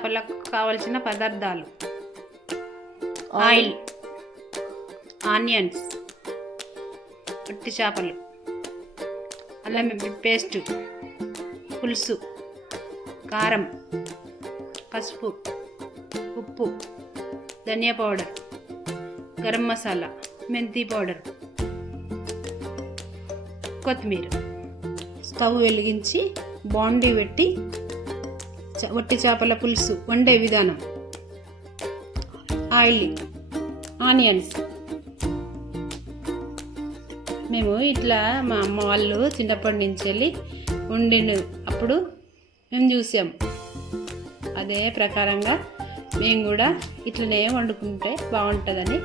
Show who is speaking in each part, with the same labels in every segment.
Speaker 1: చేపలకు కావలసిన పదార్థాలు. ఆయిల్ ఆనియన్స్ పొట్టి చేపలు. అల్లం పేస్ట్ పులుసు. కారం. పసుపు. ఉప్పు. ధనియా పౌడర్. గరం మసాలా. మెంతి పౌడర్. కొత్తిమీర. స్టవ్ వెలిగించి బాండీ పెట్టి వట్టి చేపల పులుసు వండే విధానం. Oil onions. మేము ఇట్లా మా అమ్మ వాళ్ళు చిన్నప్పటి నుంచి వెళ్ళి వండిను అప్పుడు మేము చూసాం. అదే ప్రకారంగా మేము కూడా ఇట్లనే వండుకుంటే బాగుంటుందని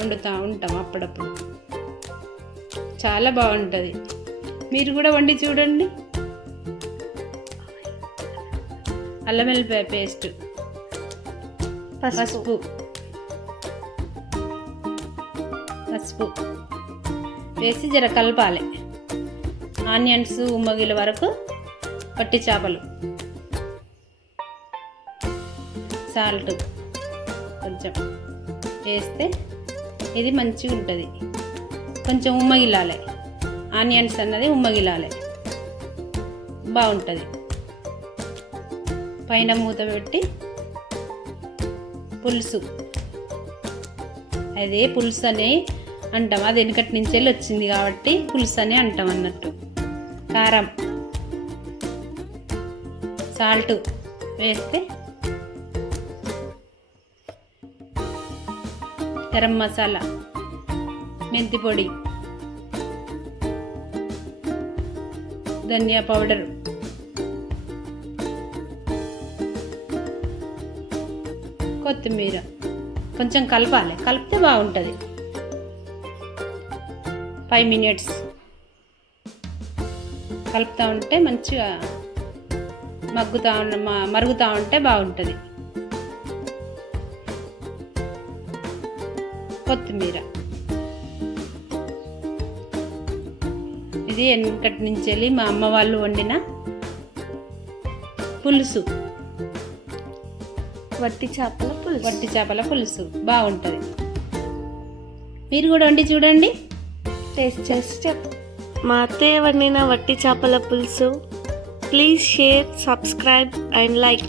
Speaker 1: వండుతూ ఉంటాం అప్పుడప్పుడు. చాలా బాగుంటుంది. మీరు కూడా వండి చూడండి. అల్లం వెల్లిపాయ పేస్ట్. పసుపు. పసుపు. వేసి జర కలపాలి. ఆనియన్స్ ఉమ్మగిల వరకు పట్టి చేపలు. సాల్ట్ కొంచెం వేస్తే ఇది మంచిగా ఉంటుంది. కొంచెం ఉమ్మగిలాలి. ఆనియన్స్ అన్నది ఉమ్మగిలాలి. బాగుంటుంది. పైన మూత పెట్టి పులుసు. అదే పులుసు అని అంటాం. అది వెనుకటి నుంచి వెళ్ళి వచ్చింది కాబట్టి పులుసు అని అంటాం అన్నట్టు. కారం సాల్ట్ వేస్తే గరం మసాలా మెంతి పొడి ధనియా పౌడర్ కొత్తిమీర. కొంచెం కలపాలి. కలిపితే బాగుంటుంది. ఫైవ్ మినిట్స్ కలుపుతూ ఉంటే మంచిగా మగ్గుతూ ఉన్న మరుగుతూ ఉంటే బాగుంటుంది. కొత్తిమీర. ఇది వెనకటి నుంచి వెళ్ళి మా అమ్మ వాళ్ళు వండిన పులుసు.
Speaker 2: వట్టి చేపల
Speaker 1: వట్టి చేపల పులుసు. బాగుంటుంది. మీరు కూడా వండి చూడండి.
Speaker 2: టేస్ట్ చేసి చెప్. మా అత్తయ్య వండిన వట్టి చేపల పులుసు. Please share subscribe and like